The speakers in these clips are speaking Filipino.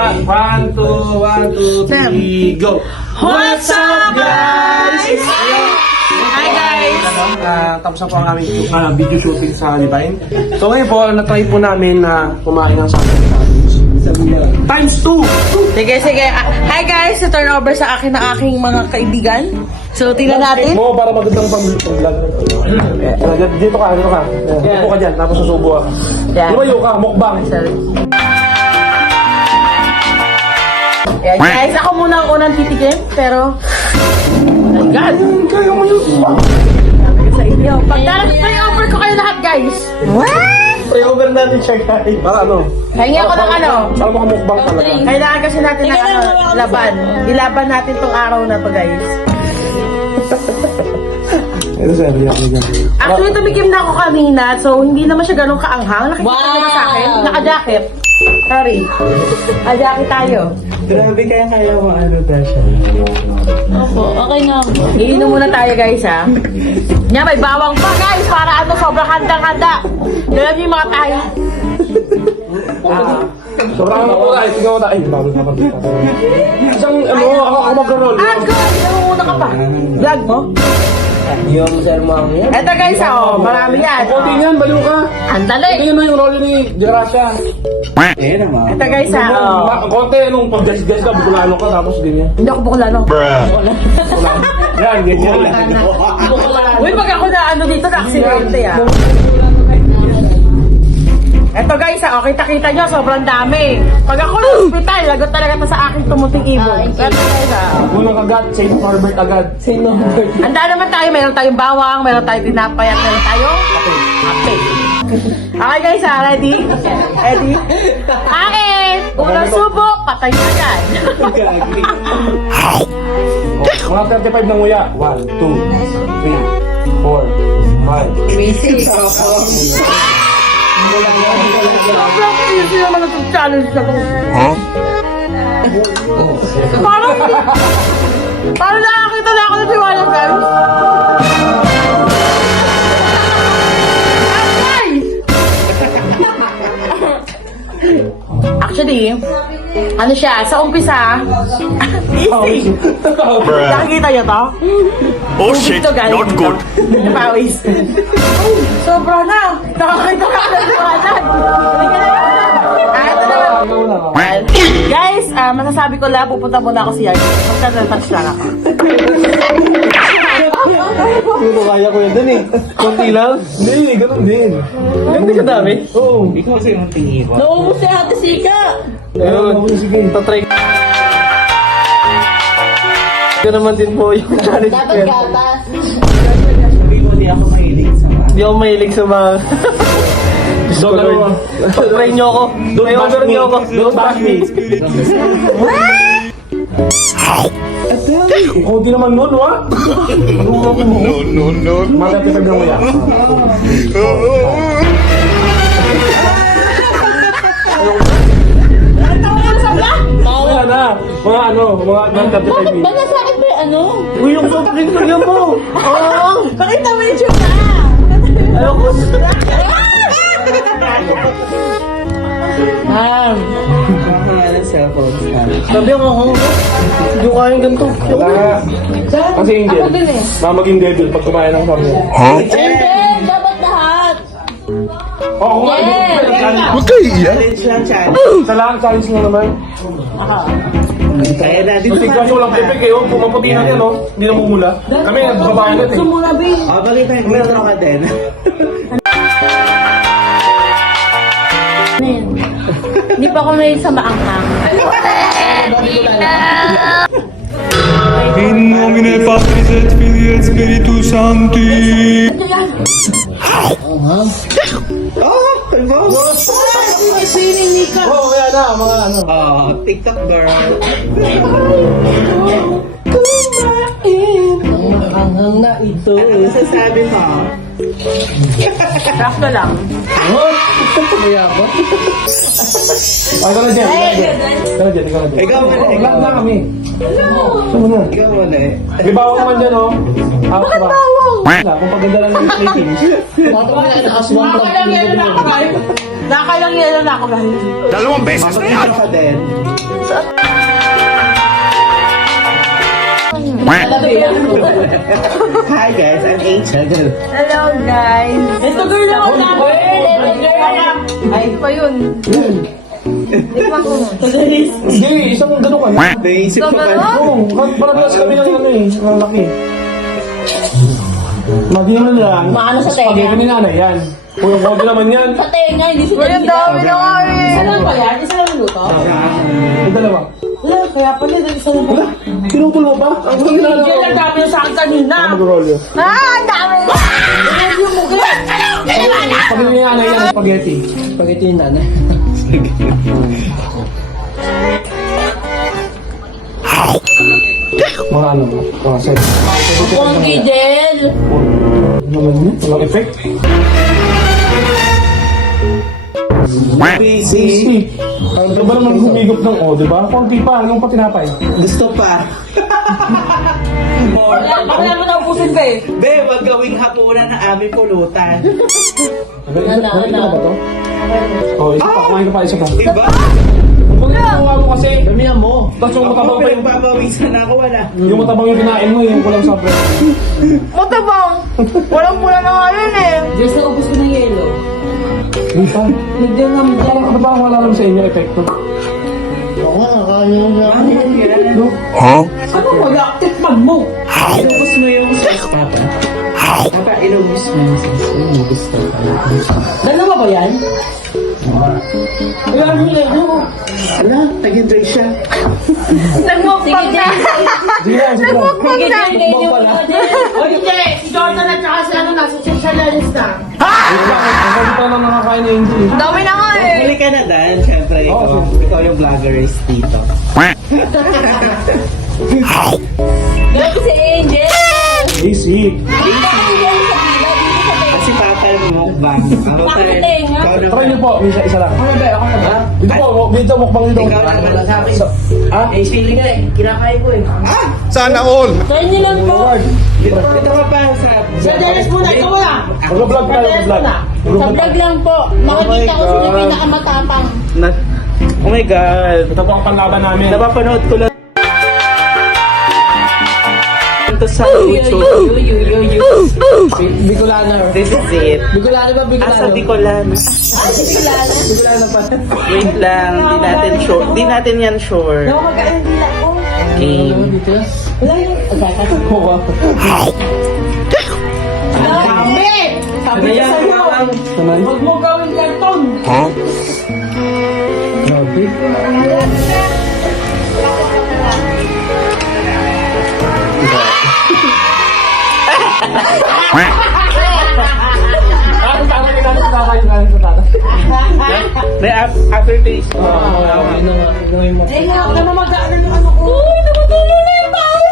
1, 2, 3, go! What's up, guys? Hi, guys! Tapos na po ang aming video shooting sa Divine. So ngayon po, na-try po namin na kumain ng times 2! Sige. Hi, guys! Turn over sa akin ng aking mga kaibigan. So, tingnan natin. Oo, para magandang pang-vlog. Dito ka. Upo ka dyan, tapos susubo ka. Lumayo ka, mukbang. Yan, guys, ako muna ang unang titikim, pero... Oh my God! Kaya mo yun. Sa inyo. Pag-try over ko kayo lahat, guys. What? Try over natin siya, guys. Para ano? Hingi ako ng ano. Para makamukbang talaga. Kailangan kasi natin na laban. Ilaban natin tong araw na to, guys. Ito sir, Actually, tumikim na ako kanina, so hindi naman siya ganun kaanghang. Nakikita naman sa akin. Naka-jacket. Sorry. Naka-jacket tayo. Grabe kaya mo ano Tasha. Opo, okay na. Iinom muna tayo, guys, ha. Nya, may bawang pa, guys, para ano, sobrang handang-handa. Alam niyo yung mga tayo. Sobrang oras, tingnan mo na. Ay, bawal na pag isang, ako mag-roll. God! Namumuna ka pa. Vlog mo? Yung sermon yan. Eto, guys, marami yan. Konti niyan, baliw ka. Andali. Tingnan mo yung role ni Gracia. Eto, guys, Konti, nung pag-gas-gas ka, bukulano ka, tapos ganyan. Hindi ako bukulano. Yan, ganyan. Uy, pag ako na ano dito, na-aksidente, Eto, guys, kita-kita nyo, sobrang dami. Pag ako na hospital, lagot talaga to sa aking tumuting ibon. Eto, guys, Unang agad, St. Norbert agad. St. Norbert. Handa naman tayo, meron tayong bawang, meron tayong tinapay, at meron tayong kape. Okay, guys, ready? Ready? Kain! Unang subo, patay na agad. Mga 35 na nguya. 1, 2, 3, 4, 5. Easy. Sobrang easy naman itong challenge na to. Parang nakakita na ako ng tiwala, guys. Actually, ano siya, sa umpisa, easy. Nakikita niyo to? Oh shit, not good. Napawis. Sobra na. Nakakita ka na liwanag. Ito na lang. Guys, masasabi ko lang, pupunta muna ako si Yard. Magta-touch lang ako. Hindi ko kaya ko yun dun eh. Kunti lang? Hindi, ganun din. Ganun ka dami? Oo. Ikaw kasi yung tingin ko. Naubos si Ate Sika. Ayun, sige, tatry. Ito naman din po yung challenge ko. Dapat gatas. Hindi ako mahilig sa mga... Try nyo ako. May over nyo ako. Don't bash me. Kunti naman nun, wa? No. Matatipag na mo yan. Kaya na. Mga ano, mga 35 minutes. Baka sa akin ba ano? Uy, yung soft drink ko yan mo. Oo. Pakita mo yung tsuka. Ayoko. Sabi ako, hindi ko kayang ganito. Kasi hindi. Ako din eh. Mamaging devil pag kumain ng sabi. Siyempre, dapat lahat. Oo, kumain. Huwag kayo iyan. Sa lang, challenge mo naman. Kaya na, dito Kasi kasi walang pipig eh, oh. Pumaputi na yan, oh. Hindi na mumula. Kami, nagbabayan natin. Sumuna, babe. bakit tayo meron ka din? Hindi pa ako nahilig sa maanghang. In nomine Patris et Filii et Spiritus Sancti. Oo, kaya na, mga ano. TikTok girl. Maanghang na ito. Ano sasabi mo? Sakto lang. Ay, ka na dyan. Ikaw na dyan. Ikaw muna, Lahat na kami. Saan mo na? Ikaw muna eh. May bawang naman dyan, oh. Bakit bawang? Kung paganda lang ng ratings. Nakakailang yelo na ako guys. Dalawang beses na yan. Ano ka din? Hi guys, I'm Angel. Hello guys. Ito girl ako na. Ay, pa yun. Tikman ko. Hindi, isang gano'n ka na. Naisip ko ba? Oo, parang kami ng ano eh, ng laki. Maging ano lang. Maano sa tenga? Spaghetti ni nanay yan. O yung kodo naman yan. Sa tenga, hindi sila. Uy, ang dami na nga eh. Isa lang ba yan? Isa lang luto? Yung dalawa. Wala, kaya pala isa lang ba? Pinutol mo ba? Ang gusto nila Hindi, ang dami na sa akin kanina. Mag-rolyo. Ang dami! Yung mugla! Spaghetti ni nanay yan, spaghetti. Spaghetti yung nanay. Mga ano, mga set. Pongi gel! Ano naman yun? Walang effect. Busy. Ano ba naman humigop ng o, di ba? Konti pa, yung patinapay. Gusto pa. Wala mo na upusin ka eh. Be, wag gawing hapunan ng aming pulutan. Nagay ka na ba to? Oh, isa pa, kumain ka pa, isa pa. Diba? Kung ginawa mo kasi, Damihan mo. tapos yung Ako matabang pa yung, pinagpapawisan ako, wala. yung matabang yung kinain mo, yung kulang sa bread. Matabang! Walang pula na nga yun eh. Just naubos ko ng yelo. Di pa. Nagdang namin dyan. Ano ba wala lang sa inyo epekto? No? Ano wala? Tikman mo! Inubos mo yung sauce, Papa. Papa, inubos mo yung sauce. Inubos mo. Dalawa ba yan? Wala mo yelo. Ala, nag-enjoy siya. Nagmukbang na! Sige lang, sige lang. Nagmukbang na! O hindi, si Jordan at saka si ano na, si Chichalens na. Ang galit pa nang nakakain ni Angel. Dami na nga eh! Bili ka na, Dan. Siyempre, ikaw yung vloggerist dito. Grabe si Angel! Easy. Si Papa yung mukbang. Ako tayo. Ikaw Try niyo naman. po, isa lang. Dito po, dito mukbang dito. Ikaw naman sa akin. Ha? Eh, feeling nga eh, kinakain ko eh. Sana all. Try niyo lang po! Dito ka pa sa... Sa Dennis muna, ikaw muna. Mag-vlog tayo, mag-vlog. Sa vlog lang po, makikita ko sila pinakamatapang. Oh my God. Ito po ang panlaban namin. Napapanood ko lang. Ito sa YouTube. Bicolana. This is it. Bicolana ba? Asa Bicolan. Bicolana pa. Wait lang. Di natin sure. Di natin yan sure. Magkain din ako. Game. Wala yung... Kuha. Dami! Sabi niya sa'yo, Naman? huwag mo gawin karton. Grabe. May aftertaste. Eh, namamagaan yung ano ko. Uy, namatulo na yung taas!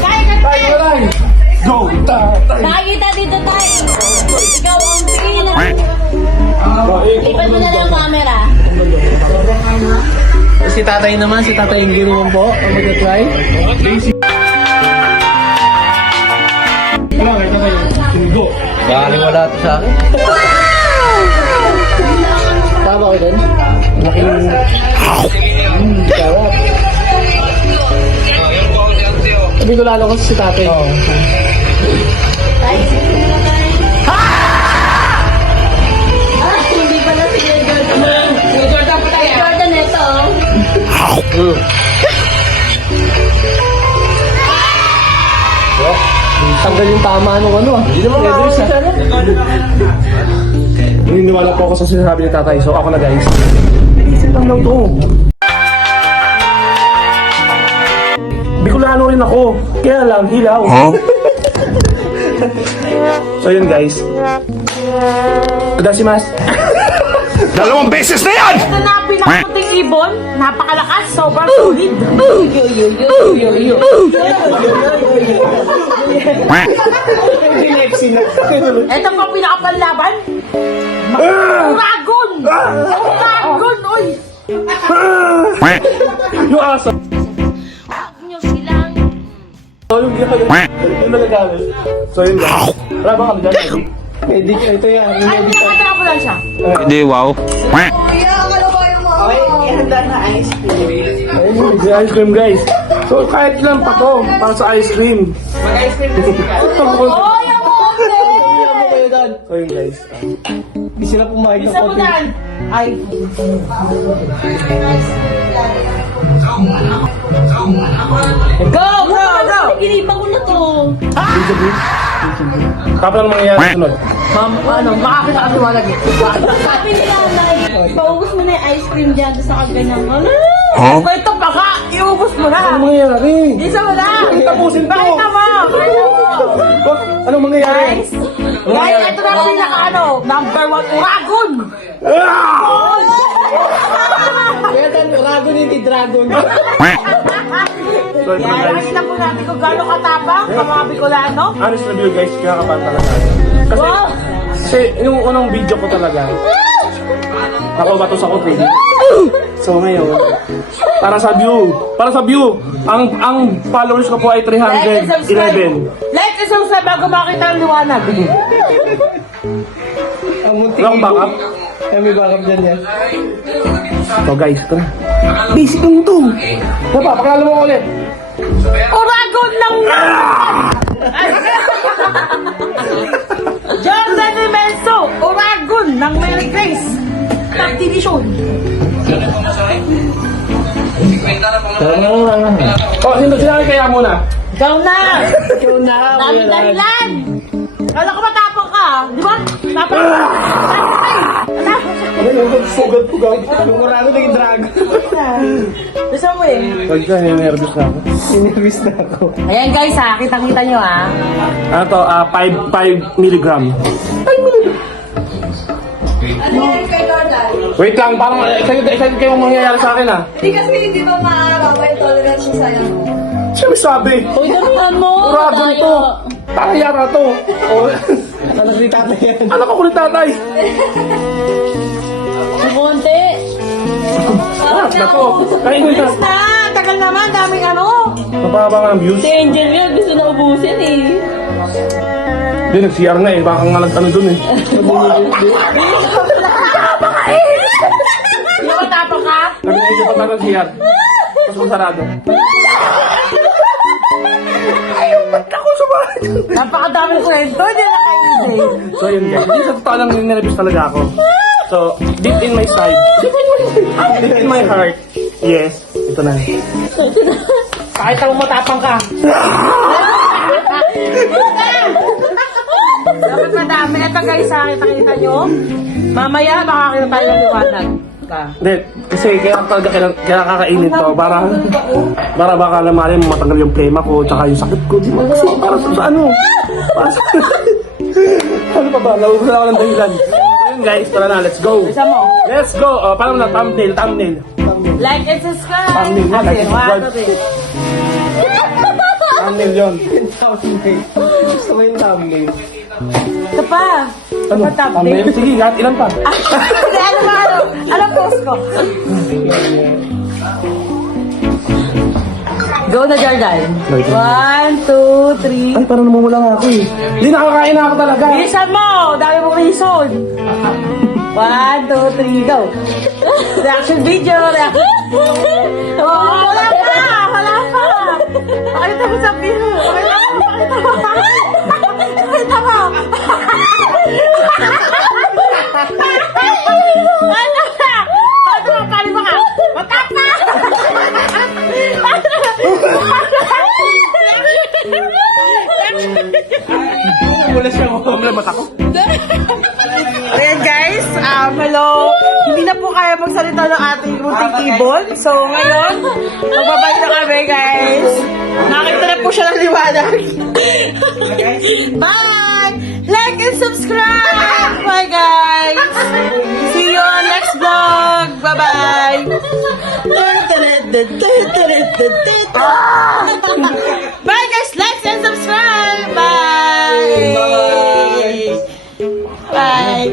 Kaya ka na! Tayo na lang! Go! Nakikita dito tayo. Ikaw ang pina. Lipat mo na lang ang camera. Si tatay naman, si tatay yung ginawa po. Ang mag-try. Go! Wala to sa akin. Tama ko din. Laking... Sarap. Sabi ko lalo kasi si tatay. Oo. Hindi pala si Jordan. Si Jordan pa tayo. Jordan ito. Tanggal yung tama nung ano ah. Hindi naman Naniniwala po ako sa sinasabi ni tatay. So ako na guys. Isip lang daw to. Bicolano rin ako. Kaya lang, hilaw. So yun guys. Adasimasu. Dalawang beses na yan. Ito na ang pinakamuting ibon. Napakalakas. Sobrang solid. Ito pa pinakapanlaban. Dragon! Dragon! Uy! Yung aso. Huwag niyo silang... Tol, yung gano'n. Yung nagagamit. So yun guys. Wala ba kami dyan? Edit, ito yan. Ay, nakataka po lang siya. Hindi, wow. Okay, ihanda na ice cream. Ayun yung ice cream guys. So kahit lang pa to, para sa ice cream. Mag-ice cream kasi ka. Oh, yung mote! So yun guys. Hindi sila pumayag ng Isa mo konti. dan. Ay. Go, go, go! Pinaginipan ko na to. Tapos ano mangyayari sunod? Ma'am, ano, makakita kasi walag eh. Sabi ni nanay, paubos mo na yung ice cream dyan sa kaganyang. Ano? Kwento pa ka! Iubos mo na! Ano mangyayari? Isa mo na! Tapusin to! Pakita mo! Pakita mo! Ano mangyayari? Guys! Guys, ito na ang pinaka ano, number 1, Uragon! Kaya tayo, Dragon hindi Dragon. So ito na Yan, guys. nakita po natin kung gano'ng katapang sa mga Bicolano. Honest review guys, kinakabahan talaga. Kasi, Wow! kasi yung unang video ko talaga, nakubatos ako really. So ngayon, para sa view, ang followers ko po ay 311. Like and subscribe bago makita ang liwanag. Ang muntik Wala akong backup. Kami backup dyan yan. So guys, ito na. Basic lang ito. Diba, pakilala mo ulit. Uragon lang na! Jordan Imenso, Uragon ng Mary Grace. Top Division. Oh, sino kaya muna? Ikaw na! Ikaw na. Dami dahilan! Kala ko matapang ka, di ba? Tapang ka! Sugat ko gaw. Yung Dragon naging Dragon. Gusto mo eh. Pagka, nervous na ako. Sinervis na ako. Ayan guys ha, kitang-kita nyo ha. Ano to, 5 milligram. 5 milligram. Wait lang, parang excited kayo mangyayari sa akin ah. Hindi kasi hindi pa maarapa yung tolerance mo sa'yo. Siya may sabi. Uy, damihan mo! Uragon to. Takayara to. Oh, Anak ni tatay yan. anak ko kulit tatay. Kumonte! Ah, na to. Kainin na. Na, tagal naman, daming ano. Mababa nga ang views. Si Angel yun, gusto na ubusin eh. Hindi, nag-CR na eh. Baka nga ano dun eh. Di ba matapang ka? Nag-medyo pa tayo ng CR. Tapos kung sarado. Ayaw, ba't ako sumahan? Napakadaming kwento, hindi na kayo eh. So yun guys, hindi sa totoo lang ninervous talaga ako. So, deep in my side, deep in my heart, yes, ito na. Kahit ako matapang ka. Dapat madami. Ito guys, ha, kita nyo. Mamaya, makakita tayo ng liwanag ka. Hindi, kasi kaya talaga kaya kakainin to para baka naman matanggal yung plema ko tsaka yung sakit ko. Di ba? Kasi para sa ano? Para sa... ano pa ba? Naubusan ako ng dahilan. Ayun guys, tara na, let's go. Isa mo. Let's go! Paano na? Thumbnail. Like and subscribe. Thumbnail na, like and subscribe. 1, 2, 3. Thumbnail yun. Thumbnail. Gusto mo yung thumbnail. Ito pa. Ano? Ito pa, Thumbnail? Sige, ilan pa? Hindi, ano ba ano? Ano post ko? Go na, Jordan. 1, 2, 3. Ay, parang namumula nga ako eh. Hindi, nakakain na ako talaga. Bilisan mo! Dami mong reason. 1, 2, 3, go. Reaction video. Oh, wala pa! Wala pa! Pakita mo sa video. Pakita mo. Pakita mo. Ano ka? Ano ka? Paano ba ka? Matapa! Wala siya ako. Wala mata ko. Ayan guys, hello. Hindi na po kaya magsalita ng ating munting ibon. So ngayon, magbabay na kami guys. Nakita na po siya ng liwanag. Bye! Like and subscribe! Bye guys! See you on next vlog! Bye-bye! Bye guys! Like and subscribe! Bye! Bye!